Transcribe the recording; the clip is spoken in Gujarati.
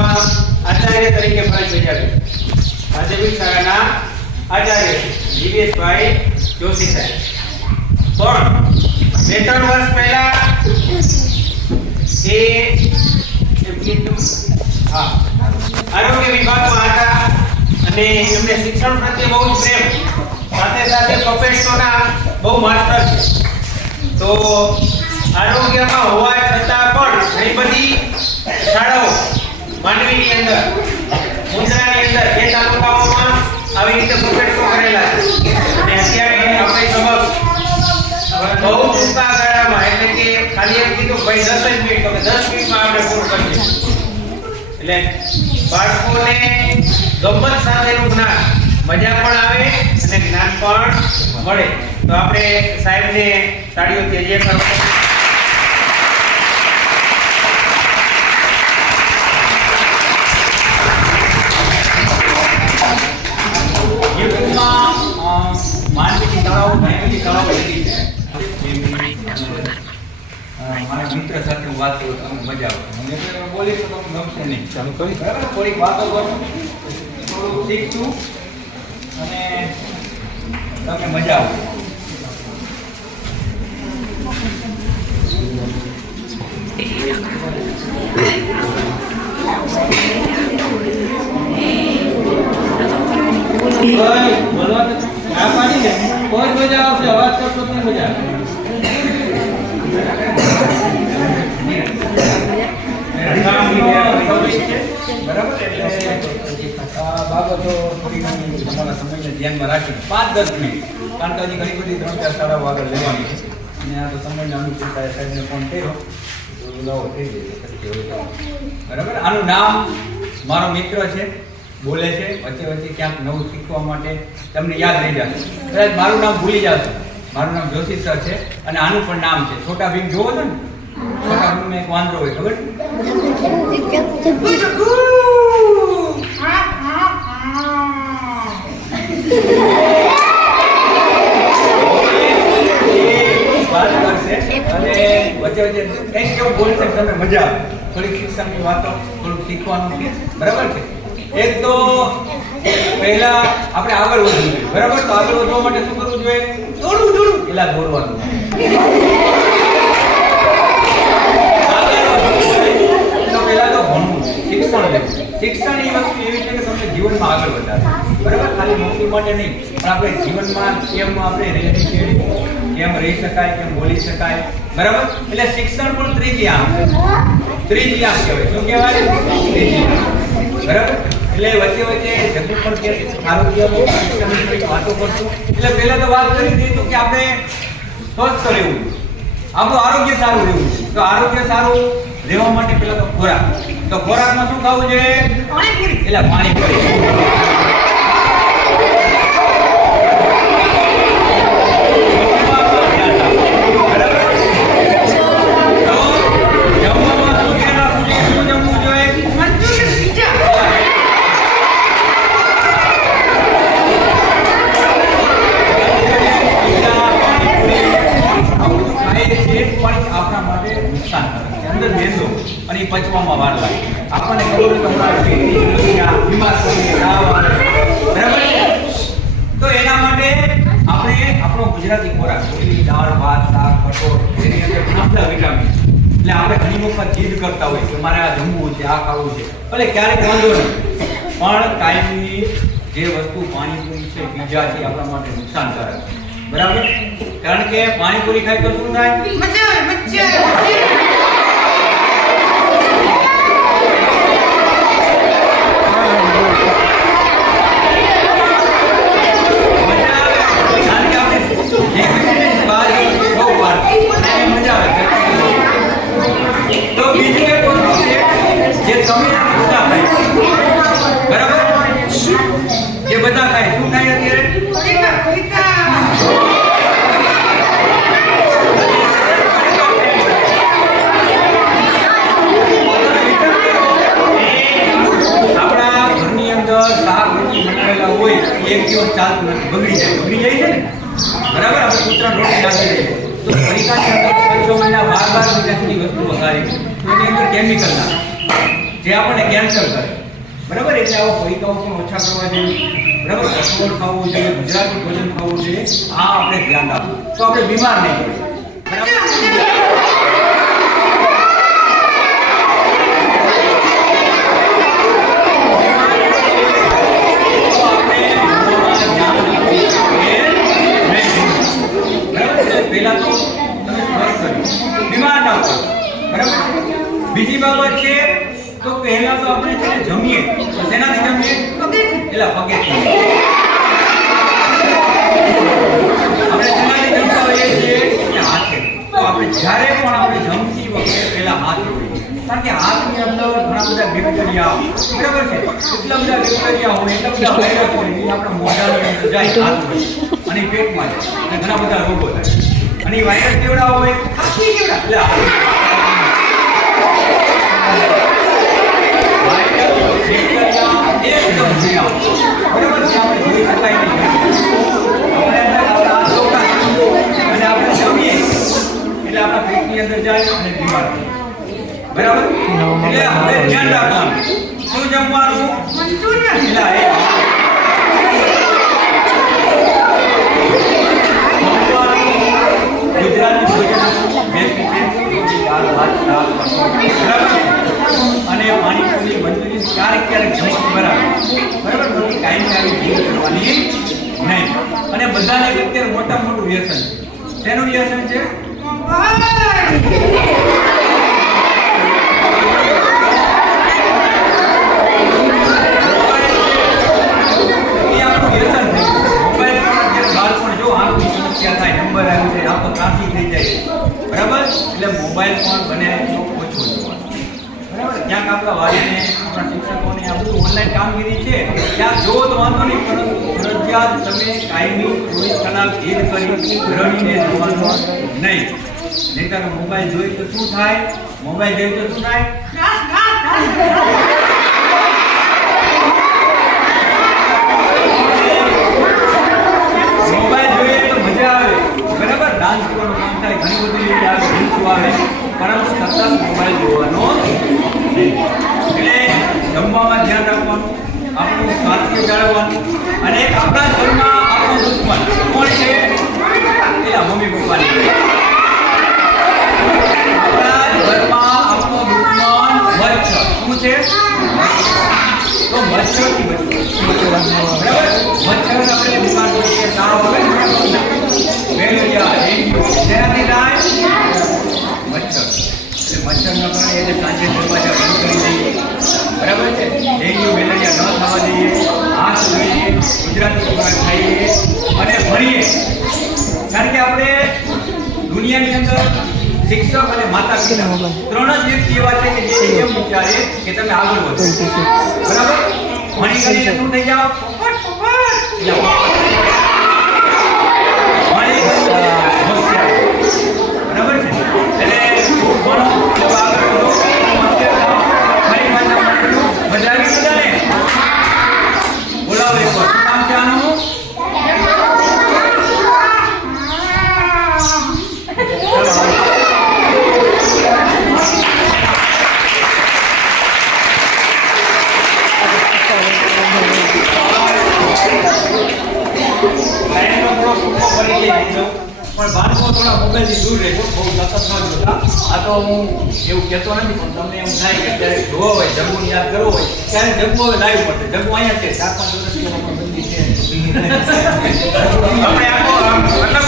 શાળામાં આચાર્ય તરીકે ફરજ બજાવી. માધ્યમિક શાળાના આચાર્ય જીવેશભાઈ જોશી સાહેબ. પણ 2-3 વર્ષ પહેલા આરોગ્ય વિભાગમાં હતા અને એમને શિક્ષણ પ્રત્યે બહુ પ્રેમ, સાથે સાથે પ્રોફેશનલના બહુ માસ્ટર છે. તો આરોગ્યમાં હોવા છતાં પણ ઘણી બધી શાળાઓ માંડવીની અંદર, મુન્દ્રાની અંદર, જે તાલુકાઓમાં આવી રીતે પ્રોફેશનો કરેલા છે. અને અત્યારે આપણી સમક્ષ બહુ ટૂંકા ગાળામાં, એટલે કે ખાલી એમ કીધું ભાઈ 10 જ મિનિટ, તો 10 મિનિટમાં આપણે પૂરું કરીએ. એટલે બાળકોને ગમત સાથેનું જ્ઞાન, મજા પણ આવે અને જ્ઞાન પણ મળે. તો આપણે સાહેબને તાળીઓથી જય કરો. માનવીની તળાવ લીધી છે. મારા મિત્ર સાથે હું વાત કરું તો મજા આવે. મને બોલીશ તો ગમશે નહીં. ચાલુ કરી બરાબર, થોડીક વાતો કરું, થોડું શીખશું અને તમને મજા આવે. બોલવા તો આ પાડી છે, કોઈ મજા આવશે, અવાજ કરશો તો મજા આવે. બરાબર, એટલે આ બાબતો થોડી ઘણી તમારા સમયને ધ્યાનમાં રાખીને 5-10 મિનિટ, કારણ કે હજી ઘણી બધી 3-4 શાળાઓ આગળ લેવાની છે અને આ તો સમયના અનુકૂળતા સાહેબને ફોન કર્યો તો બોલાવો થઈ જાય. બરાબર, આનું નામ મારો મિત્ર છે, બોલે છે, વચ્ચે વચ્ચે ક્યાંક નવું શીખવા માટે તમને યાદ રહી જશે. કદાચ મારું નામ ભૂલી જશો. મારું નામ જોશી સર છે અને આનું પણ નામ છે છોટા ભીમ. જોવો છો ને, છોટા ભીમ એક વાંદરો હોય, ખબર છે? વાત કરશે અને વચ્ચે વચ્ચે કંઈક કેવું બોલશે તમને મજા આવે. થોડીક શિક્ષણની વાતો, થોડુંક શીખવાનું છે. બરાબર છે. એક તો પહેલા આપણે આગળ વધવું જોઈએ. બરાબર, તો આગળ વધવા માટે શું કરવું જોઈએ? થોડું પેલા દોડવાનું. પહેલા તો ભણવું, શિક્ષણ લેવું. શિક્ષણ એ વસ્તુ એવી છે કે તમને જીવનમાં આગળ વધારે. બરાબર, ખાલી નોકરી માટે નહીં, પણ આપણે જીવનમાં કેમ આપણે રહેણી કેવી, કેમ રહી શકાય, કેમ બોલી શકાય. બરાબર, એટલે શિક્ષણ પણ ત્રીજી આંખ છે. ત્રીજી આંખ કહેવાય. શું કહેવાય? ત્રીજી આંખ. બરાબર, એટલે વચ્ચે વચ્ચે જગત પણ કે આરોગ્ય શિક્ષણની વાતો કરશું. એટલે પહેલા તો વાત કરી દીધું કે આપણે સ્વસ્થ રહેવું, આપણું આરોગ્ય સારું રહેવું. તો આરોગ્ય સારું રહેવા માટે પહેલા તો ખોરાક. તો ખોરાકમાં શું ખાવું જોઈએ? પાણીપુરી. એટલે પાણીપુરી. પચવામાં વાર લાગે. આપણને ખબર હોય બીમાર પડીએ, બરાબર. તો એના માટે આપણે આપણો ગુજરાતી ખોરાક, દાળ, ભાત, શાક, કઠોળ, એની અંદર ઘણા વિટામિન. એટલે આપણે ઘણી વખત જીદ કરતા હોય કે મારે આ જમવું છે, આ ખાવું છે. ભલે ક્યારેક વાંધો નહીં, પણ કાયમી જે વસ્તુ પાણીપુરી છે, પીઝા છે, આપણા માટે નુકસાનકારક છે. બરાબર, કારણ કે પાણીપુરી ખાય તો શું થાય? મજા આવે. તો બીજું એક વસ્તુ છે જે તમે બધા ખાય. બરાબર, જે બધા ખાય. શું ખાય અત્યારે? આપણા ઘરની અંદર શાક બનાવેલા હોય, એક દિવસ ચાલતું નથી, બગડી જાય છે ને. બરાબર, આપણે કૂતરા રોટી નાખી દઈએ તો પરીક્ષાની અંદર 6 મહિના 12 મહિના સુધી વસ્તુ બગાડી. એની અંદર કેમિકલ નાખે. જે આપણને કેન્સર કરે. બરાબર, એટલે આવો પૈકાઓ પણ ઓછા કરવા જોઈએ. બરાબર, કઠોળ ખાવું જોઈએ, ગુજરાતી ભોજન ખાવું જોઈએ. આ આપણે ધ્યાન રાખવું તો આપણે બીમાર નહીં પડીએ. બરાબર. પહેલા તો તમે સ્વસ્થ રહો, બીમાર ના પડો. બરાબર. બીજી બાબત છે તો પહેલા તો આપણે છે ને જમીએ તો શેનાથી જમીએ? એટલે પગેથી. આપણે શેનાથી જમતા હોઈએ છીએ? કે હાથે. તો આપણે જ્યારે પણ આપણે જમતી વખતે પહેલા હાથ ધોઈએ, કારણ કે હાથની અંદર ઘણા બધા બેક્ટેરિયા, બરાબર છે, એટલા બધા બેક્ટેરિયા હોય, એટલા બધા વાયરસ હોય, એ આપણા મોઢાની અંદર જાય હાથ ધોઈએ અને પેટમાં જાય અને ઘણા બધા રોગો થાય. અને એ વાયરસ કેવડા હોય? ખાસી કેવડા. બરાબર, એટલે હવે ધ્યાન રાખવાનું શું જમવાનું? મંચુરિયન. ગુજરાતી ભોજન દાળ ભાત શાક અને પાણીપુરી મંચુરિયન ક્યારેક જમવું બરાબર. બરાબર, કાયમી આવી જીવ કરવાની નહીં. અને બધાને અત્યારે મોટું વ્યસન છે. શેનું વ્યસન છે? બરાબર, એટલે મોબાઈલ ફોન બને એટલો ઓછો જોવાનો. બરાબર, ક્યાંક આપણા વાલીને, આપણા શિક્ષકોને આ બધું ઓનલાઈન કામગીરી છે ત્યાં જોવો તો વાંધો નહીં, પરંતુ ફરજિયાત તમે કાયમી 24 કલાક જીદ કરી રડીને જોવાનું નહીં. નહીંતર મોબાઈલ જોઈ તો શું થાય? મોબાઈલ જોઈ તો શું થાય? મોબાઈલ જોઈએ તો મજા આવે. બરાબર, ડાન્સ કરવાનું કામ થાય, ઘણી બધી રીતે આવે, રીલ્સ આવે, પરંતુ સતત મોબાઈલ જોવાનો નહીં. એટલે જમવામાં ધ્યાન રાખવાનું, આપણું સ્વાસ્થ્ય જાળવવાનું. અને આપણા ઘરમાં આપણો દુશ્મન કોણ છે? એલા મમ્મી પપ્પાની. આપણા ઘરમાં આપણો દુશ્મન મચ્છર. શું છે? તો મચ્છરથી બચવું. બરાબર, મચ્છર આપણે બીમાર પડીએ, તાવ આવે, મેલેરિયા, ડેન્ગ્યુ, તેનાથી થાય મચ્છર. એટલે મચ્છરના કારણે એટલે સાંજે દરવાજા બંધ કરી દઈએ. બરાબર છે, ડેન્ગ્યુ મેલેરિયા ન થવા દઈએ. હાથ ધોઈએ, ગુજરાતી ખોરાક ખાઈએ અને ભણીએ. કારણ કે આપણે દુનિયાની અંદર શિક્ષક અને માતા પિતા 3 જ વ્યક્તિ એવા છે કે જે એમ વિચારે કે તમે આગળ વધો. બરાબર, ભણી કરીને શું થઈ જાઓ? બરાબર છે, એટલે ભણો આગળ વધો. ફરી પાછા મજા આવી બધાને? બોલાવો એક વાર. શું નામ છે આનું? પણ બાળકો થોડા મોબાઈલથી દૂર રહેજો, બહુ સતત ન જોતા. આ તો હું એવું કહેતો નથી, પણ તમને એમ થાય કે ક્યારેક જોવો હોય, જગવું યાદ કરવો હોય, ત્યારે જગવું હવે લાવવું પડશે. જગવું અહીંયા છે, 4-5 વર્ષથી બંદી છે. આપણે આખો મતલબ